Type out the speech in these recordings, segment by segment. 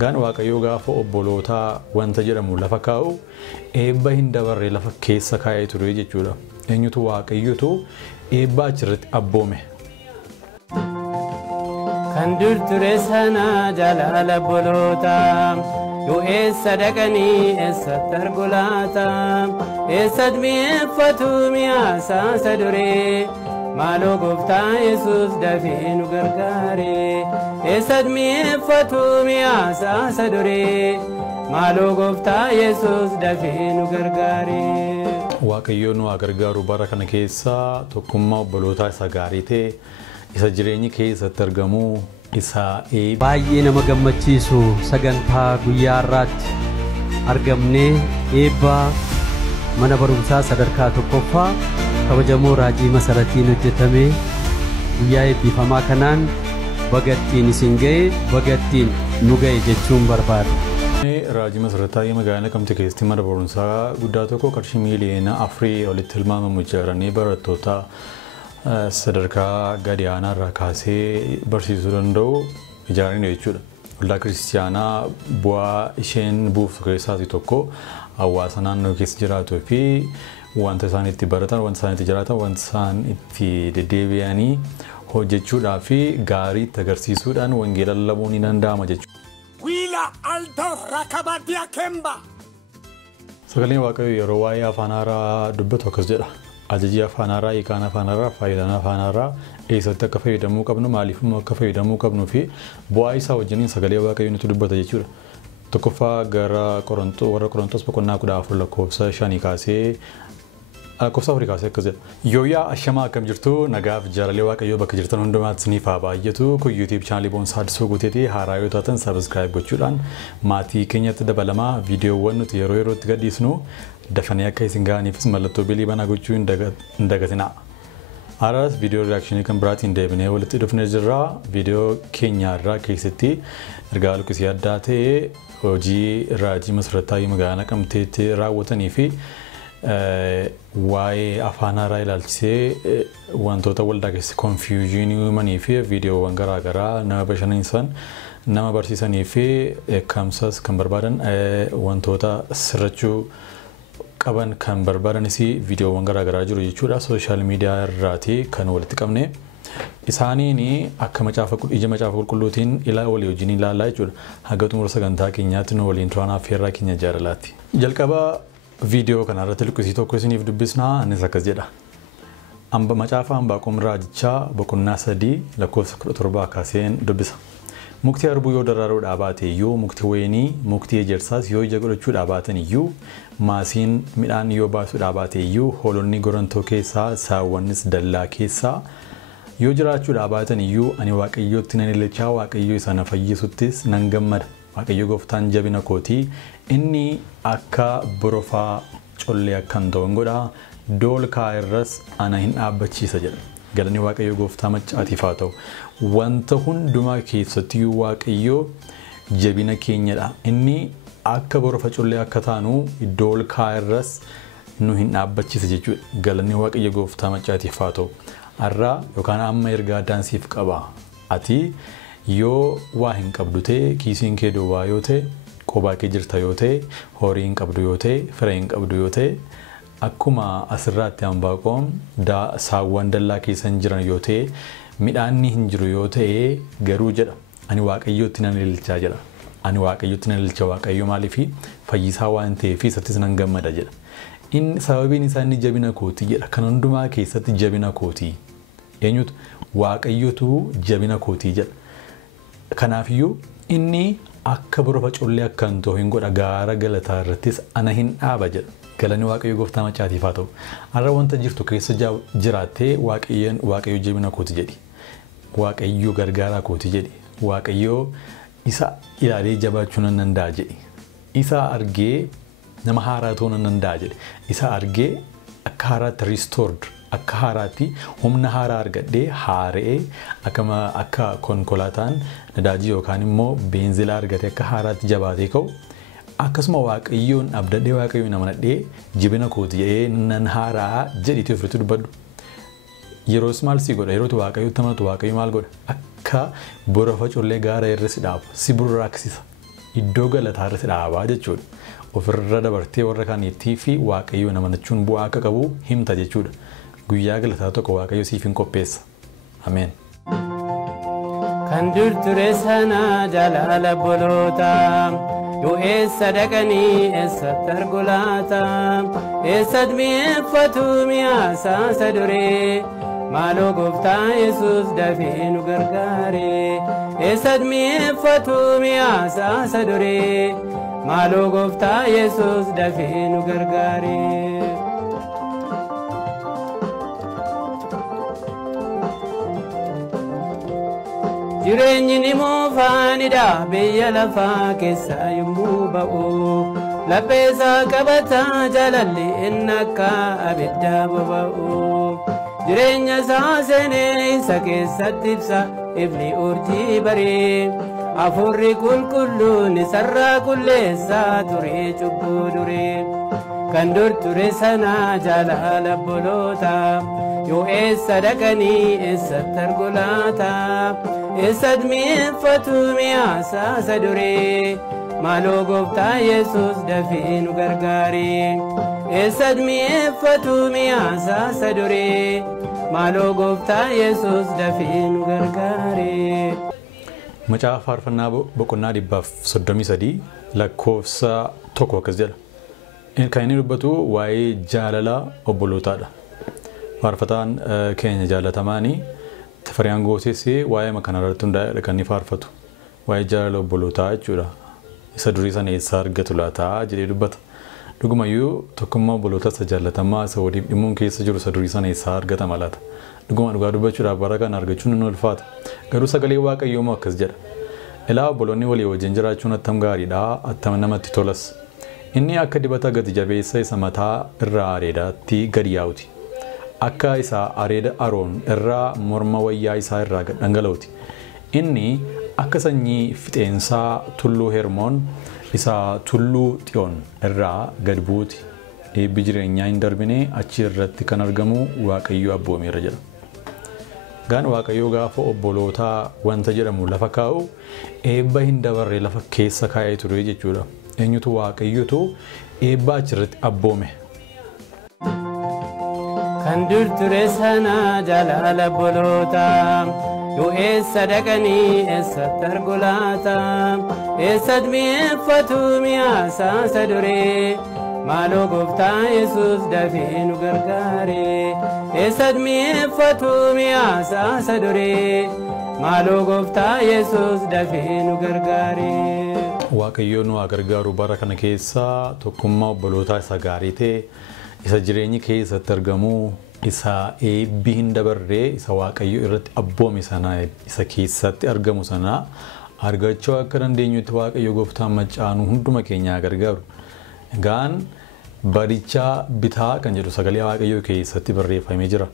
Gaan waaqayyoo gaafa obbolootaa wanta jedhamu lafa kaa'u eebba hin dabarre lafa keessa kaa'ee ture jechuudha. Eenyutu waaqayyotu eebba achirratti abboome. Kan dur ture sana jaalala obboloota yoo eessa dhaqanii eessatti argu laata eessatti mi'eeffatu mi'aasaasa duree maaloo gooftaa Yesuus dafee nu gargaare eessatti mi'eeffatu mi'aasaasa duree maaloo gooftaa Yesuus dafee nu gargaare. Waaqayyo nu haa gargaaru bara kana keessa tokkummaa obbolootaa isa gaarii ta'e isa jireenyi keessatti argamu isa baay'ee nama gammachiisu sagantaa guyyaa har'aatti argamnee eebba mana barumsaa sadarkaa tokkoffaa kabajamoo Raajii Masaratiin hojjetame guyyaa eebbifamaa kanaan bagattiin isin ga'e bagattiin nu ga'e jechuun barbaada. Raajii Masarataa magaalaa Naqamtee keessatti mana barumsaa guddaa tokko qarshii miiliyoona 4 olitti tilmaamamu ijaaranii barattoota sadarkaa gadi aanaa irraa kaasee barsiisuu danda'u ijaaranii jechuudha. Waldaa Kiristiyaanaa bu'aa isheen buuftu keessaa tokko hawaasa naannoo keessa jiraatuu fi wanta isaan itti baratan, wanta isaan itti jiraatan, wanta isaan itti deddeebi'anii hojjechuudhaa fi gaarii itti agarsiisuudhaan wangeela lallabuun ni danda'ama jechuudha. Wila alto rakabadia kemba. Sagaleen Waaqayyoo yeroo waa'ee afaan haaraa dubbatu akkas jedha. Ajajii afaan haaraa, hiikaan afaan haaraa, faayidaan afaan haaraa eessatti akka fayyadamuu qabnu, maaliif immoo akka fayyadamuu qabnuu fi bu'aa isaa wajjiniin sagalee Waaqayyoo nutti dubbata jechuudha. Tokkoffaa gara warra Qorontos boqonnaa 14 lakkoofsa 5 kaasee lakkoofsa 4 kaasee akkas jedha. Yooyaa ashamaa akkam jirtu nagaaf jaalalee Waaqayyoo bakka jirtan hundumaatti isiniif haa baay'atu. Kun YouTube chaanalii Boonsaa Addisuu Guuteetii haaraa yoo taatan subscribe gochuudhaan maatii keenyatti dabalamaa viidiyoowwan nuti yeroo yerootti gadhiisnu dafanii akka isin ga'aniifis mallattoo bilii banaa gochuu hin dagatinaa. Har'as viidiyoo reakshinii kan biraatiin deebinee walitti dhufnee jirra. Viidiyoo keenya irraa keessatti ergaa luqqisii addaa ta'e hojii Raajii Masarataa magaalaa Naqamteetti raawwatanii fi waa'ee afaan haaraa ilaalchisee wantoota waldaa keessa confusionii uumanii fi viidiyoowwan garaagaraa nama bashannansiisan nama barsiisanii fi eekkamsas kan barbaadan wantoota sirrachuu qaban kan barbaadanis viidiyoowwan garaagaraa jiru jechuudha. Sooshaal miidiyaa irraati kan walitti qabne isaaniin akka ija macaafa qulqulluutiin walii wajjin ilaalaa jechuudha. Haga xumura sagantaa keenyaatti nu waliin turaan affeerraa keenya jaalalaatti. Jalqaba viidiyoo kana irratti luqqisii tokko isiniif dubbisnaa innis akkas jedha. Macaafa Anbaaqoom raajichaa boqonnaa 3 lakkoofsa 17 kaaseen dubbisa. Mukti harbuu yoo daraaruudhaa baate iyyuu mukti wayinii mukti ejersaas yoo ija godhachuudhaa baatan iyyuu maasiin midhaan yoo baasuudhaa baate iyyuu hoolonni gorantoo keessaa saawwannis dallaa keessaa yoo jiraachuudhaa baatan iyyuu ani Waaqayyootti nan ililchaa Waaqayyoo isa na fayyisuttis nan gammada. Waaqayyo gooftaan jabina kootii inni akka borofaa collee akkan ta'u godha doolkaa irras ana hin dhaabbachiisa jedha. Galanni Waaqayyo gooftaa maccaatiif haa ta'u. Wanta hundumaa keessatti Waaqayyo jabina keenyadha. Inni akka borofa collee akka taanu doolkaa irras nu hin dhaabbachiisa jechuudha. Galanni Waaqayyo gooftaa maccaatiif haa ta'u. Har'a yookaan amma ergaa daansiif qaba. Ati yoo waa hin qabdu ta'e kiisiin kee duwwaa yoo ta'e qobaa kee jirta yoo ta'e horii hin qabdu yoo ta'e fira hin qabdu yoo ta'e akkuma asirraatti Anbaaqoom saawwan dallaa keessa hin jiran yoo ta'e midhaanni hin jiru yoo ta'e garuu jedha ani Waaqayyootti nan ililchaa jedha. Ani Waaqayyootti nan ililcha Waaqayyo maaliif fayyisaa waan ta'eef isattis nan gammada jedha. Inni sababiin isaa inni jabina kootii jedha. Kan hundumaa keessatti jabina kootii. Eenyutu Waaqayyootu jabina kootii jedha. Kanaafiyyuu inni akka borofa collee akkan ta'u hin godha gaara galataa irrattis ana hin dhaaba jedha. Galanni Waaqayyo gooftaa maccaatiif haa ta'u. Har'a wanta jirtu keessa jiraattee Waaqayyo jabina kooti jedhi. Waaqayyo gargaaraa kooti jedhi. Waaqayyo isa ilaalee jabaachuu nan danda'a jedhi. Isa argee nama haaraa ta'uu nan danda'a jedhi. Isa argee akka haaraatti restored akka haaraatti humna haaraa argadhee haara'ee akka konkolaataan nadaajii yookaan immoo beenzila argatee akka haaraatti jabaatee ka'u akkasuma Waaqayyoon abdadhee Waaqayyoon amanadhee jabina kooti jedhee nan haaraa jedhiitii ofirratti dubbadhu. Yeroos maal si godha yeroo Waaqayyootti amanatu Waaqayyo maal godha akka borofa collee gaara irra si dhaabu si burraaksisa iddoo galataa irratti dhaabaa jechuudha. Ofirra dabartee warra kaaniitii fi waaqayyo namanachuun bu'aa akka qabu himta jechuudha. Guyyaa galataa tokko waaqayyo siif hin qopheessa. Ameen. Kan dur ture sana jaalala obboloota yoo eessa dhaqanii eessatti argu laata eessatti mi'eeffatu mi'aasaa duree maaloo gooftaa Yesuus dafee nu gargaare eessatti mi'eeffatu mi'aasaa duree maaloo gooftaa Yesuus dafee nu gargaare. Jireenyi ni moofaanidha biyya lafaa keessa yommuu ba'u lapheesaa qabataa jaalalli inni akka abidda boba'u jireenya isaa seenee isa keessatti ibsa ifni urjii baree hafuurri qulqulluun isarraa qulleessaa ture cubbuu duree kan dur ture sana jaalala obboloota yoo eessa dhaqanii eessatti argu laata eessatti mi'eeffatu mi'aasaa duree maaloo gooftaa Yesuus dafee nu gargaare eessatti mi'eeffatu mi'aasaa duree maaloo gooftaa Yesuus dafee nu gargaare. Macaafa faarfannaa boqonnaa 133 lakkoofsa 1 akkas jedha. Kan inni dubbatu waa'ee jaalala obbolootaadha. Faarfataan keenya jaalatamaanii Tafariyaan Goosesee waa'ee makana irratti hundaa'e kan inni faarfatu waa'ee jaalala obbolootaa jechuudha. Isa durii sana eessaa argatu laataa jedhee dubbata. Dhugumayyuu tokkummaa obbolootaa isa jaalatamaa isa waliif dhimmuun keessa jiru isa durii sana eessaa argatama laata. Dhuguma dhugaa dubbachuudhaaf bara kana argachuun ni ulfaata. Garuu sagalee waaqayyoo immoo akkas jedha. Ilaa obboloonni walii wajjin jiraachuun attam gaariidha, attam namatti tolas. Inni akka dibata gati jabeessa isa mataa irraa areedaatti gadi yaa'uti. Akka isa areeda Aroon irraa morma wayyaa isaa irraa dhangala'uti. Inni akka sanyii fixeensaa tulluu Hermoon isa tulluu Xiyoon irraa gad buuti. Eebbi jireenyaa hin darbine achi irratti kan argamu waaqayyo abboomeera jedha. Gaan waaqayyo gaafa obbolootaa wanta jedhamu lafa kaa'u eebba hin dabarre lafa keessa kaa'ee ture jechuudha. Eenyutu waaqayyotu eebba achirratti abboome. Kan dur ture sana jaalala obboloota yoo eessa dhaqanii eessatti argu laata eessatti mi'eeffatu mi'aasaa duree maaloo gooftaa Yesuus dafee nu gargaare eessatti mi'eeffatu mi'aasaa duree maaloo gooftaa Yesuus dafee nu gargaare. Waaqayyo nu haa gargaaru bara kana keessa tokkummaa obbolootaa isa gaarii ta'e isa jireenyi keessatti argamu isa eebbi hin dabarre isa waaqayyo irratti abboome sana isa keessatti argamu sana argachuu akka dandeenyutti waaqayyo gooftaan macaanu hunduma keenyaa gargaaru. Gaan barichaa bitaa kan jedhu sagalee waaqayyo keessatti barreeffamee jira.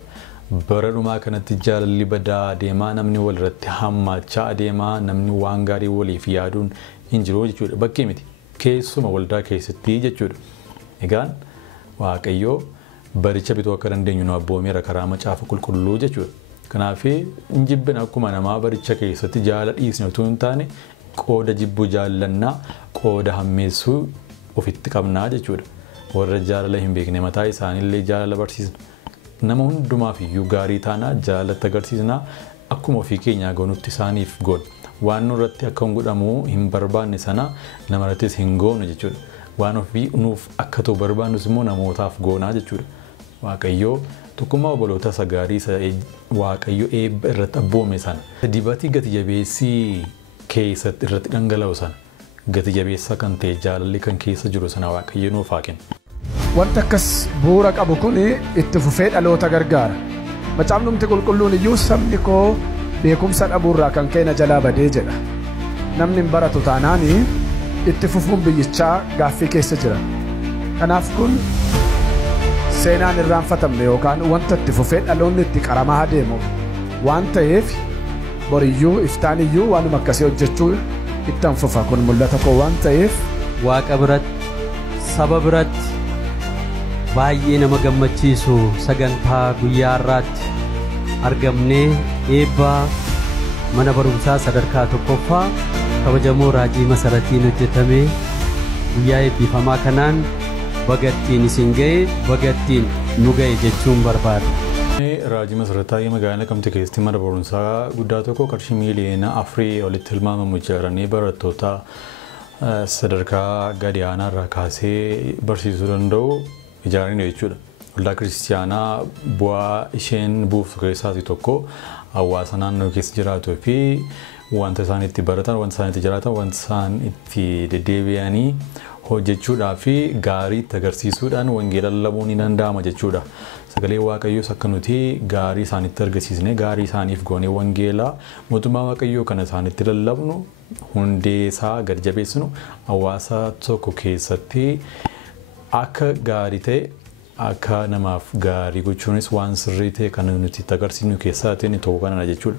Bara dhumaa kanatti jaalalli badaa adeemaa namni walirratti hammaachaa adeemaa namni waan gaarii waliif yaaduun hin jiru jechuudha. Bakkee miti keessuma waldaa keessatti jechuudha. Egaan waaqayyo baricha bituu akka dandeenyu nu abboomeera karaa macaafa qulqulluu jechuudha. Kanaaf hin jibbina akkuma namaa baricha keessatti jaalala dhiisne utuu hin taane qooda jibbuu jaallannaa qooda hammeessuu ofitti qabnaa jechuudha. Warra jaalala hin beekne mataa isaaniillee jaalala barsiisna. Nama hundumaaf iyyuu gaarii taanaa jaalala agarsiisnaa akkuma ofii keenyaa goonutti isaaniif goona. Waan nurratti akka hin godhamu hin barbaanne sana namarrattis hin goonu jechuudha. Waan ofii nuuf akka ta'u barbaannus immoo namootaaf goonaa jechuudha. Waaqayyo tokkummaa obboloota isa gaarii isa waaqayyo eebba irratti abboome sana dibati gati jabeessii keessatti irratti dhangala'u sana gati jabeessa kan ta'e jaalalli kan keessa jiru sana waaqayyo nuuf haa kennu. Wanta akkas bu'uura qabu kun itti fufee dhaloota gargaara. Macaafni qulqulluun iyyuu sabni koo beekumsa dhabuurraa kan ka'e jalaa badee jedha. Namni hin baratu taanaan itti fufuun biyyichaa gaaffii keessa jira. Kanaaf kun seenaan irraanfatamne yookaan wanta itti fufee dhaloonni itti qaramaa adeemu waan ta'eef boriyyuu iftaaniyyuu waanuma akkasii hojjechuu ittan fufa kun mul'ata koo waan ta'eef Waaqa biratti saba biratti baay'ee nama gammachiisu sagantaa guyyaa har'aatti argamnee eebba mana barumsaa sadarkaa tokkoffaa kabajamoo raajii masaratiin hojjetame guyyaa eebbifamaa kanaan bagattiin isin ga'e bagattiin nu ga'e jechuun barbaada. Raajii masarataa magaalaa Naqamtee keessatti mana barumsaa guddaa tokko qarshii miliyoona 4 olitti tilmaamamu ijaaranii barattoota sadarkaa gadi aanaa irraa kaasee barsiisuu danda'u ijaaranii jechuudha. Waldaa kiristaanaa bu'aa isheen buuftu keessaati tokko hawaasa naannoo keessa jiraatuu fi wanta isaan itti baratan, wanta isaan itti jiraatan, wanta isaan itti deddeebi'anii hojjechuudhaa fi gaarii itti agarsiisuudhaan wangeela lallabuun ni danda'ama jechuudha. Sagalee Waaqayyoos akka nuti gaarii isaanitti argisiisne gaarii isaaniif goonee wangeelaa mootummaa Waaqayyoo kana isaanitti lallabnu hundee isaa gad jabeessinu hawaasa tokko keessatti akka gaarii ta'e akka namaaf gaarii gochuunis waan sirrii ta'e kan nuti itti agarsiisnu keessaa ta'e tokko kanadha jechuudha.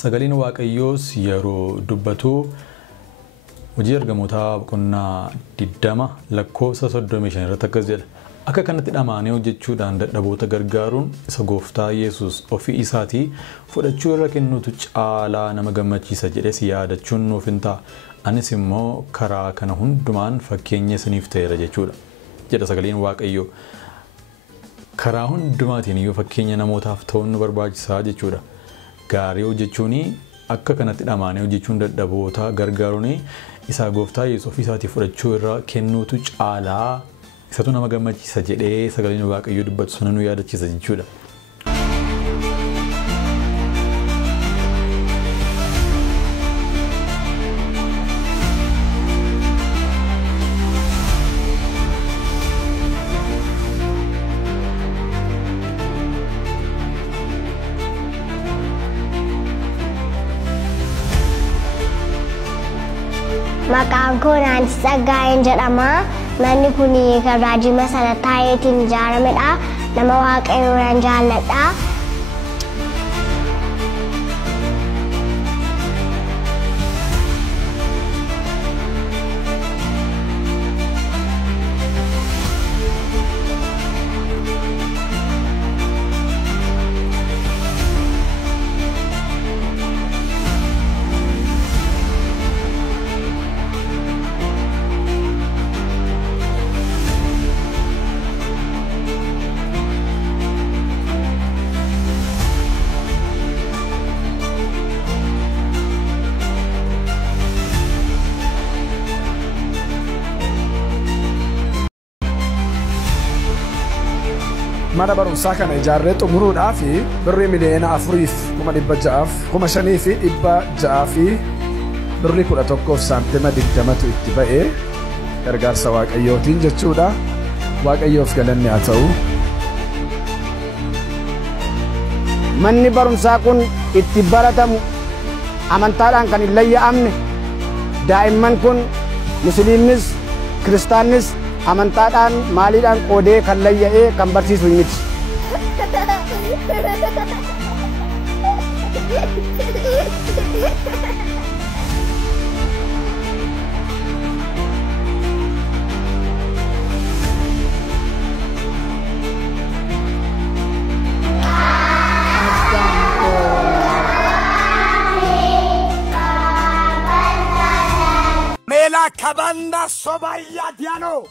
Sagaleen Waaqayyoos yeroo dubbatu hojii ergamootaa boqonnaa 20 lakkoofsa 35 irratti akkas jedha. Akka kanatti dhamaanee hojjechuudhaan dadhaboota gargaaruun isa Gooftaa Yesuus ofii isaatii fudhachuu irra kennuutu caalaa nama gammachiisa jedhes yaadachuun nuuf hin ta'a. Anis immoo karaa kana hundumaan fakkeenya isiniif ta'eera jechuudha. Jedha sagaleen Waaqayyoo. Karaa hundumaatiin iyyuu fakkeenya namootaaf ta'uun nu barbaachisaa jechuudha. Gaarii hojjechuun akka kanatti dhamaanee hojjechuun dadhaboota gargaaruun isa Gooftaa Yesuus ofii isaatii fudhachuu irra kennuutu caalaa isatu nama gammachiisa jedhee sagaleen Waaqayyoo dubbatu sana nu yaadachiisa jechuudha. Maqaan koo Naansi Tsaggaayeen jedhama. Manni kun kan raajii masarataa'eetiin ijaaramedha. Nama Waaqayyoon jaalladha. Mana barumsaa kana ijaarree xumuruudhaaf birrii miliyoona 4,600,500 fi birrii 11 saantima 20tu itti ba'ee gargaarsa Waaqayyootiin jechuudha. Waaqayyoof galanni haa ta'u. Manni barumsaa kun itti baratamu amantaadhaan kan hin layya'amne daa'imman kun musliimnis kiristaannis amantaadhaan maaliidhaan qoodee kan layya'ee kan barsiisu miti. Mela kabanda sobaya diano.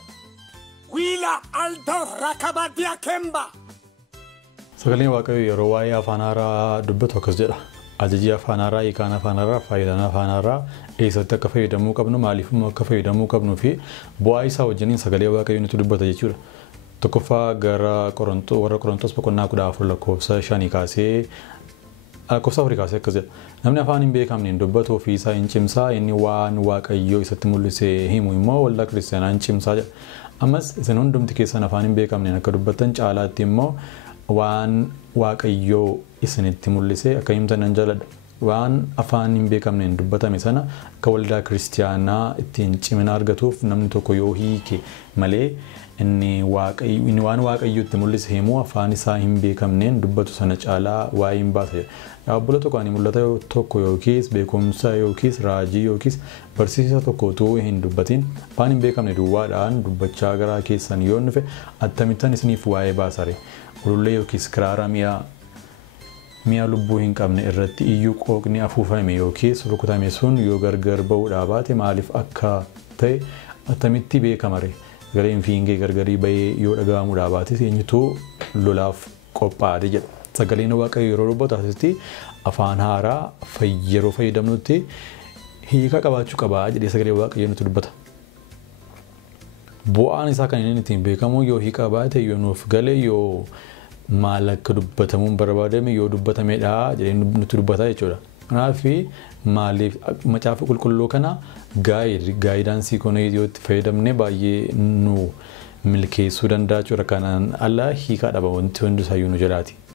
Wila alto rakabadia kemba. Sagaleen Waaqayyoo yeroo waa'ee afaan haaraa dubbatu akkas jedha. Ajajii afaan haaraa, hiikaan afaan haaraa, faayidaan afaan haaraa eessatti akka fayyadamuu qabnu, maaliif immoo akka fayyadamuu qabnuu fi bu'aa isaa wajjiniin sagalee Waaqayyoo nutti dubbata jechuudha. Tokkoffaa gara warra Qorontos boqonnaa 14 lakkoofsa 5 kaasee lakkoofsa 4 kaasee akkas jedha. Namni afaan hin beekamneen dubbatu ofii isaa hin cimsaa, inni waan Waaqayyoo isatti mul'isee himu immoo waldaa kiristaanaa hin cimsaa jedha. Ammas isin hundumti keessan afaan hin beekamneen akka dubbattan caalaatti immoo waan Waaqayyoo isinitti mul'isee akka himtan nan jaalladha. Waan afaan hin beekamneen dubbatame sana akka waldaa kiristaanaa ittiin cimina argatuuf namni tokko yoo hiike malee inni waan Waaqayyoo itti mul'ise himu afaan isaa hin beekamneen dubbatu sana caalaa waa'ee hin baasa. Yaabbula tokko ani mul'ata tokko yookiis beekumsa yookiis raajii yookiis barsiisa tokko utuu hin dubbatin afaan hin beekamne duwwaadhaan dubbachaa garaa keessan yoo dhufe attamittan isiniif waa'ee baasare ulullee yookiis kiraara mi'a mi'a lubbuu hin qabne irratti iyyuu qooqni afuufame yookiis rukutame sun yoo gargar ba'uudhaa baate maaliif akka ta'e attamitti beekamare gareen fiingee gargarii bahee yoo dhaga'amuudhaa baate eenyutu lolaaf qophaa'e jedha. Sagaleen Waaqayyoo yeroo dubbatu asitti afaan haaraa yeroo fayyadamnutti hiika qabaachuu qaba jedhee sagalee Waaqayyoo nutti dubbata. Bu'aan isaa kan inni ittiin beekamu yoo hiika baate yoo nuuf gale yoo maal akka dubbatamuun barbaadame yoo dubbatamedha jedhee nutti dubbata jechuudha. Kanaaf maaliif macaafa qulqulluu kana gaayidaansii kun yoo itti fayyadamne baay'ee nu milkeessuu danda'a jechuudha. Kanaan ala hiika dhaba wanti hundi isaayyuu nu jalaati.